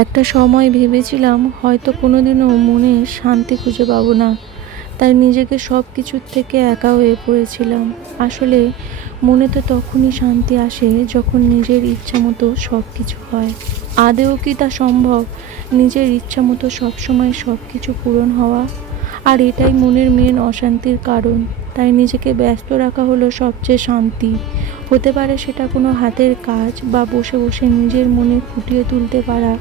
একটা সময় ভেবেছিলাম হয়তো কোনোদিনও মনে শান্তি খুঁজে পাবো না। তাই নিজেকে সব কিছুর থেকে একা হয়ে পড়েছিলাম। আসলে মনে তো তখনই শান্তি আসে যখন নিজের ইচ্ছা মতো সব কিছু হয়। আদেও কি তা সম্ভব? নিজের ইচ্ছা মতো সবসময় সব কিছু পূরণ হওয়া? আর এটাই মনের মেন অশান্তির কারণ। তাই নিজেকে ব্যস্ত রাখা হলো সবচেয়ে শান্তি। হতে পারে সেটা কোনো হাতের কাজ বা বসে বসে নিজের মনে ফুটিয়ে তুলতে পারা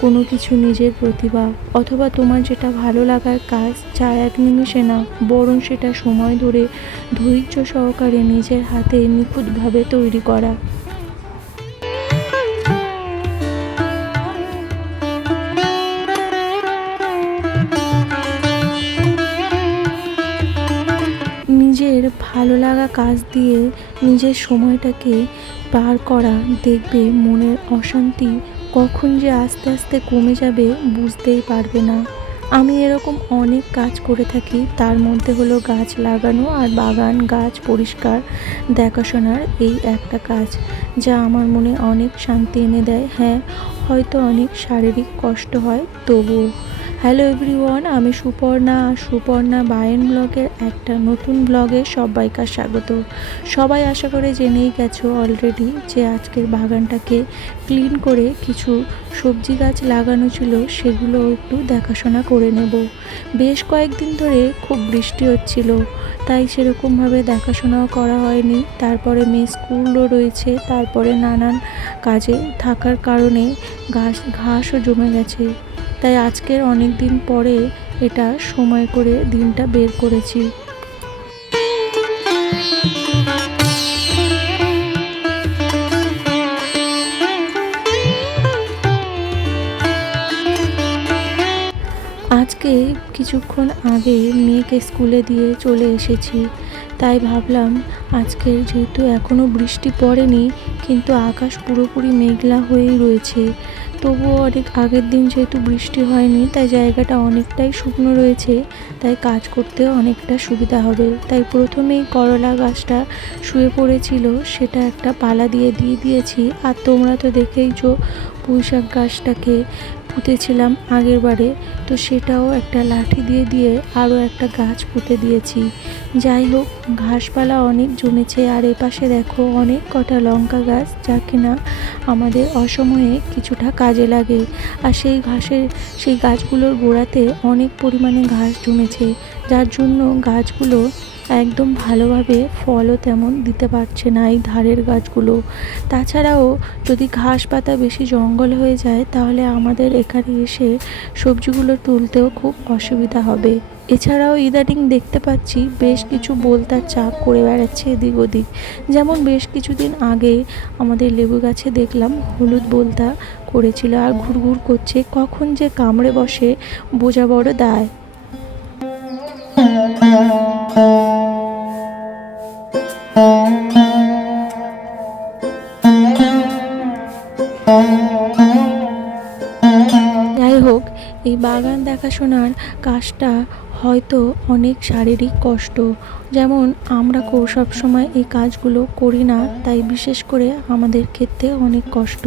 কোনো কিছু নিজের প্রতিভা অথবা তোমার যেটা ভালো লাগার কাজ যা এক নিমিষে না বরং সেটা সময় ধরে ধৈর্য সহকারে নিজের হাতে নিখুঁতভাবে তৈরি করা। নিজের ভালো লাগা কাজ দিয়ে নিজের সময়টাকে পার করা, দেখবে মনের অশান্তি কখন যে আস্তে আস্তে কমে যাবে বুঝতেই পারবে না। আমি এরকম অনেক কাজ করে থাকি, তার মধ্যে হলো গাছ লাগানো আর বাগান, গাছ পরিষ্কার, দেখাশোনার এই একটা কাজ, যা আমার মনে অনেক শান্তি এনে দেয়। হ্যাঁ হয়তো অনেক শারীরিক কষ্ট হয়, তবুও। হ্যালো এভরিওয়ান আমি সুপর্ণা সুপর্ণা বায়ন ব্লগের একটা নতুন ব্লগে সবাইকে স্বাগত। সবাই আশা করে জেনেই গেছো অলরেডি যে আজকের বাগানটাকে ক্লিন করে কিছু সবজি গাছ লাগানো ছিল, সেগুলো একটু দেখাশোনা করে নেব। বেশ কয়েকদিন ধরে খুব বৃষ্টি হচ্ছিল, তাই সেরকমভাবে দেখাশোনাও করা হয়নি। তারপরে মেয়ে স্কুলও রয়েছে, তারপরে নানান কাজে থাকার কারণে ঘাস ঘাসও জমে গেছে। তাই আজকের অনেক দিন পরে এটা সময় করে দিনটা বের করেছি। আজকে কিছুক্ষণ আগে মেয়েকে স্কুলে দিয়ে চলে এসেছি। তাই ভাবলাম, আজকে যেহেতু এখনও বৃষ্টি পড়েনি, কিন্তু আকাশ পুরোপুরি মেঘলা হয়েই রয়েছে। তবুও অনেক আগের দিন যেহেতু বৃষ্টি হয়নি, তাই জায়গাটা অনেকটাই শুকনো রয়েছে, তাই কাজ করতে অনেকটা সুবিধা হবে। তাই প্রথমেই করলা গাছটা শুয়ে পড়েছিল, সেটা একটা পালা দিয়ে দিয়ে দিয়েছি। আর তোমরা তো দেখেইছো পুঁই শাক গাছটাকে পুঁতেছিলাম আগের বারে। তো সেটাও একটা লাঠি দিয়ে দিয়ে আরও একটা গাছ পুঁতে দিয়েছি। যাই হোক, ঘাসপালা অনেক জমেছে আর এপাশে দেখো অনেক কটা লঙ্কা গাছ যা কিনা আমাদের অসময়ে কিছুটা কাজে লাগে। আর সেই ঘাসের, সেই গাছগুলোর গোড়াতে অনেক পরিমাণে ঘাস জমেছে। যার জন্য গাছগুলো একদম ভালোভাবে ফলও তেমন দিতে পারছে না এই ধারের গাছগুলো। তাছাড়াও যদি ঘাস পাতা বেশি জঙ্গল হয়ে যায়, তাহলে আমাদের এখানে এসে সবজিগুলো তুলতেও খুব অসুবিধা হবে। এছাড়াও ইদানিং দেখতে পাচ্ছি বেশ কিছু বোলতার চাপ করে বেড়াচ্ছে এদিক ওদিক। যেমন বেশ কিছুদিন আগে আমাদের লেবু গাছে দেখলাম হলুদ বোলতা করেছিল আর ঘুরঘুর করছে, কখন যে কামড়ে বসে বোঝা বড় দায়। এই বাগান দেখাশোনার কাজটা হয়তো অনেক শারীরিক কষ্ট। যেমন, আমরা সব সময় এই কাজগুলো করি না, তাই বিশেষ করে আমাদের ক্ষেত্রে অনেক কষ্ট।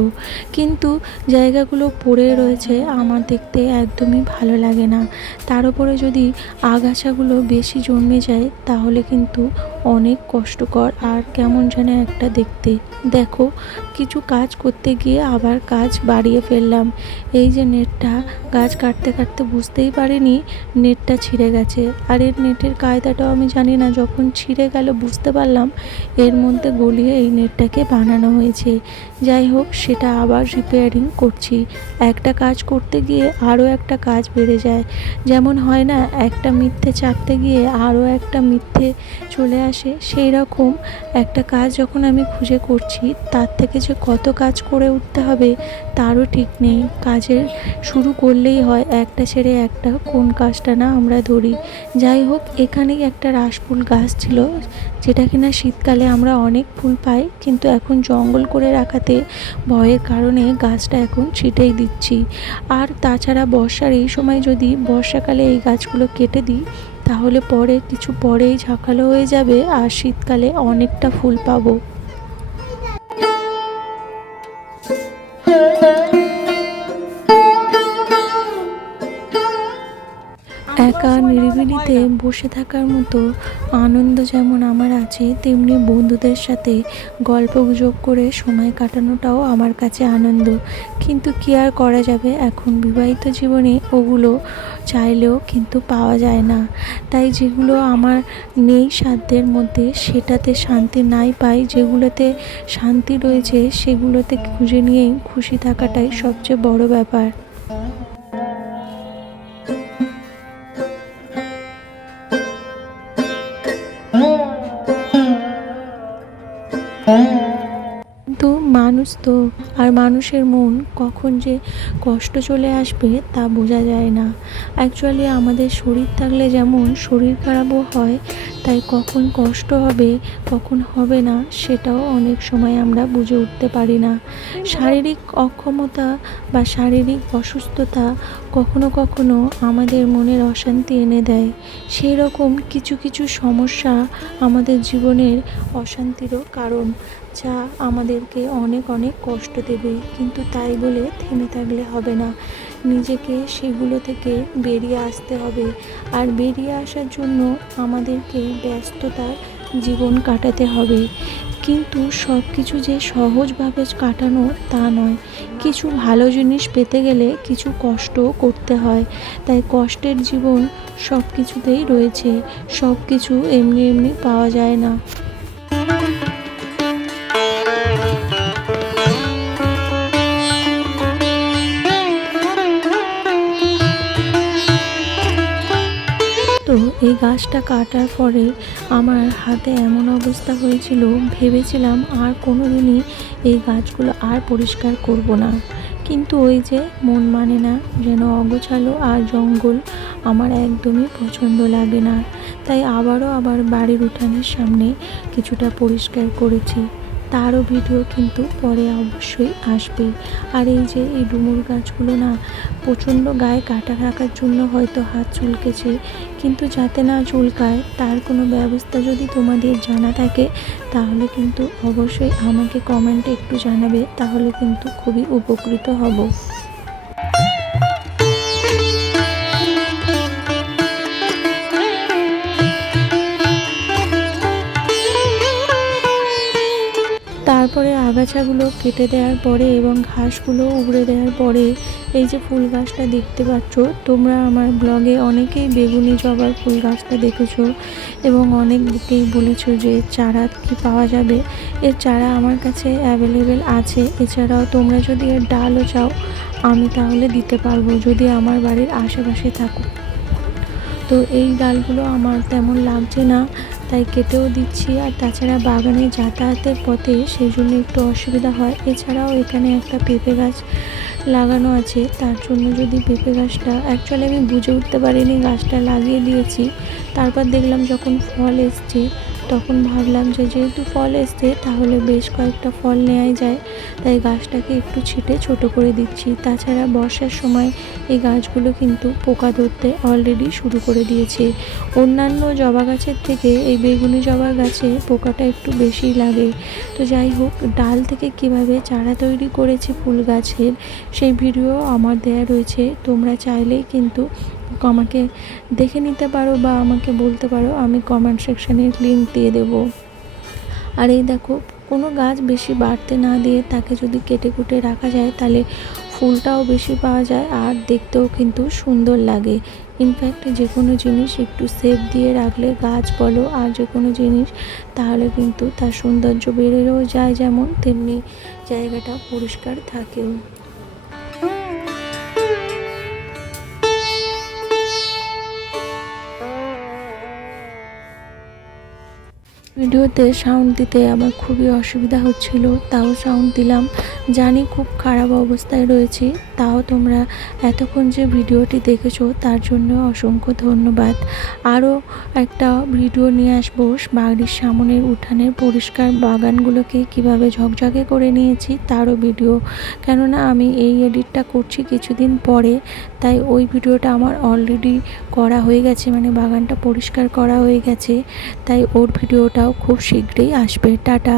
কিন্তু জায়গাগুলো পড়ে রয়েছে, আমার দেখতে একদমই ভালো লাগে না। তার উপরে যদি আগাছাগুলো বেশি জন্মে যায়, তাহলে কিন্তু অনেক কষ্টকর আর কেমন যেন একটা দেখতে। দেখো, কিছু কাজ করতে গিয়ে আবার কাজ বাড়িয়ে ফেললাম। এই যে নেটটা, গাছ কাটতে কাটতে বুঝতেই পারিনি নেটটা ছিঁড়ে গেছে। আর এর নেটের কায়দাটাও আমি জানি না, যখন ছিঁড়ে গেল বুঝতে পারলাম এর মধ্যে গলিয়ে এই নেটটাকে বানানো হয়েছে। যাই হোক, সেটা আবার রিপেয়ারিং করছি। একটা কাজ করতে গিয়ে আরও একটা কাজ বেড়ে যায়। যেমন হয় না, একটা মিথ্যে চাপতে গিয়ে আরও একটা মিথ্যে চলে আসে সেই রকম একটা কাজ যখন আমি খুঁজে করছি, তার থেকে যে কত কাজ করে উঠতে হবে, তারও ঠিক নেই। কাজের শুরু করলেই হয়, একটা ছেড়ে একটা, কোন কাজটা না আমরা ধরি। যাই হোক, এখানেই একটা রাসফুল গাছ ছিল, যেটা কিনা শীতকালে আমরা অনেক ফুল পাই, কিন্তু এখন জঙ্গল করে রাখাতে ভয়ের কারণে গাছটা এখন ছিটেই দিচ্ছি। আর তাছাড়া বর্ষার এই সময় যদি বর্ষাকালে এই গাছগুলো কেটে দিই তাহলে পরে কিছু পরেই ঝাঁকালো হয়ে যাবে আর শীতকালে অনেকটা ফুল পাবো। একা নিরিবিলিতে বসে থাকার মতো আনন্দ যেমন আমার আছে, তেমনি বন্ধুদের সাথে গল্প গুজব করে সময় কাটানোটাও আমার কাছে আনন্দ। কিন্তু কি আর করা যাবে? এখন বিবাহিত জীবনে ওগুলো চাইলেও কিন্তু পাওয়া যায় না। তাই যেগুলো আমার নেই সাধ্যের মধ্যে, সেটাতে শান্তি নাই পাই, যেগুলোতে শান্তি রয়েছে, সেগুলোতে খুঁজে নিয়েই খুশি থাকাটাই সবচেয়ে বড় ব্যাপার। মানুষ তো, আর মানুষের মন কখন যে কষ্ট চলে আসবে তা বোঝা যায় না। অ্যাকচুয়ালি আমাদের শরীর থাকলে যেমন শরীর খারাপও হয়, তাই কখন কষ্ট হবে, কখন হবে না, সেটাও অনেক সময় আমরা বুঝে উঠতে পারি না। শারীরিক অক্ষমতা বা শারীরিক অসুস্থতা কখনো কখনো আমাদের মনের অশান্তি এনে দেয়। সেই রকম কিছু কিছু সমস্যা আমাদের জীবনের অশান্তিরও কারণ। যা আমাদেরকে অনেক অনেক কষ্ট দেবে, কিন্তু তাই বলে থেমে থাকলে হবে না। নিজেকে সেগুলো থেকে বেরিয়ে আসতে হবে। আর বেরিয়ে আসার জন্য আমাদেরকে ব্যস্ততার জীবন কাটাতে হবে। কিন্তু সব কিছু যে সহজভাবে কাটানো তা নয়। কিছু ভালো জিনিস পেতে গেলে কিছু কষ্ট করতে হয়। তাই কষ্টের জীবন সব কিছুতেই রয়েছে। সব কিছু এমনি এমনি পাওয়া যায় না। তো এই গাছটা কাটার পরে আমার হাতে এমন অবস্থা হয়েছিল, ভেবেছিলাম আর কোনো দিনই এই গাছগুলো আর পরিষ্কার করব না। কিন্তু ওই যে মন মানে না, যেন অগোছালো আর জঙ্গল আমার একদমই পছন্দ লাগে না। তাই আবারও আবার বাড়ির উঠানের সামনে কিছুটা পরিষ্কার করেছি। তারও ভিডিও কিন্তু পরে অবশ্যই আসবে। আর এই যে এই ডুমুর গাছগুলো না, প্রচণ্ড গায়ে কাটা রাখার জন্য হয়তো হাত চুলকেছে, কিন্তু যাতে না চুলকায়, তার কোনো ব্যবস্থা যদি তোমাদের জানা থাকে, তাহলে কিন্তু অবশ্যই আমাকে কমেন্টে একটু জানাবে, তাহলে কিন্তু খুবই উপকৃত হব। আগাছাগুলো কেটে দেওয়ার পরে এবং ঘাসগুলো উগড়ে দেওয়ার পরে, এই যে ফুল গাছটা দেখতে পাচ্ছ, তোমরা আমার ব্লগে অনেকেই বেগুনি জবার ফুল গাছটা দেখেছ এবং অনেকেই বলেছ যে চারা কি পাওয়া যাবে। এর চারা আমার কাছে অ্যাভেলেবেল আছে, এছাড়াও তোমরা যদি এর ডালও চাও, আমি তাহলে দিতে পারব যদি আমার বাড়ির আশেপাশে থাকো। তো এই ডালগুলো আমার তেমন লাগছে না। তাই কেটেও দিচ্ছি আর তাছাড়া বাগানে যাতায়াতের পথে সেই জন্য একটু অসুবিধা হয়। এছাড়াও এখানে একটা পেঁপে গাছ লাগানো আছে। তার জন্য যদি পেঁপে গাছটা অ্যাকচুয়ালি আমি বুঝে উঠতে পারিনি গাছটা লাগিয়ে দিয়েছি। তারপর দেখলাম যখন ফল এসছে তখন ভাবলাম যে যেহেতু ফল এসছে, তাহলে বেশ কয়েকটা ফল নেওয়াই যায়। তাই গাছটাকে একটু ছিটে ছোট করে দিচ্ছি। তাছাড়া বর্ষার সময় এই গাছগুলো কিন্তু পোকা ধরতে অলরেডি শুরু করে দিয়েছে। অন্যান্য জবা গাছের থেকে এই বেগুনি জবা গাছে পোকাটা একটু বেশি লাগে। তো যাই হোক, ডাল থেকে কীভাবে চারা তৈরি করেছি ফুল গাছের, সেই ভিডিও আমার দেয়া রয়েছে। তোমরা চাইলেই কিন্তু আমাকে দেখে নিতে পারো বা আমাকে বলতে পারো, আমি কমেন্ট সেকশানে লিঙ্ক দিয়ে দেবো। আর এই দেখো, কোনো গাছ বেশি বাড়তে না দিয়ে তাকে যদি কেটে কুটে রাখা যায়, তাহলে ফুলটাও বেশি পাওয়া যায় আর দেখতেও কিন্তু সুন্দর লাগে। ইনফ্যাক্ট যে কোনো জিনিস একটু সেফ দিয়ে রাখলে গাছ বলো আর যে কোনো জিনিস, তাহলে কিন্তু তার সৌন্দর্য বেড়েও যায় যেমন, তেমনি জায়গাটা পরিষ্কার থাকেও। ভিডিওতে সাউন্ড দিতে আমার খুবই অসুবিধা হচ্ছিল, তাও সাউন্ড দিলাম। জানি খুব খারাপ অবস্থায় রয়েছি, তাও তোমরা এতক্ষণ যে ভিডিওটি দেখেছ, তার জন্য অসংখ্য ধন্যবাদ। আরও একটা ভিডিও নিয়ে আসব, বাড়ির সামনের উঠানের পরিষ্কার বাগানগুলোকে কীভাবে ঝকঝকে করে নিয়েছি, তারও ভিডিও। কেননা আমি এই এডিটটা করছি কিছুদিন পরে তাই ওই ভিডিওটা আমার অলরেডি করা হয়ে গেছে মানে বাগানটা পরিষ্কার করা হয়ে গেছে, তাই ওর ভিডিওটাও খুব শীঘ্রই আসবে। টাটা!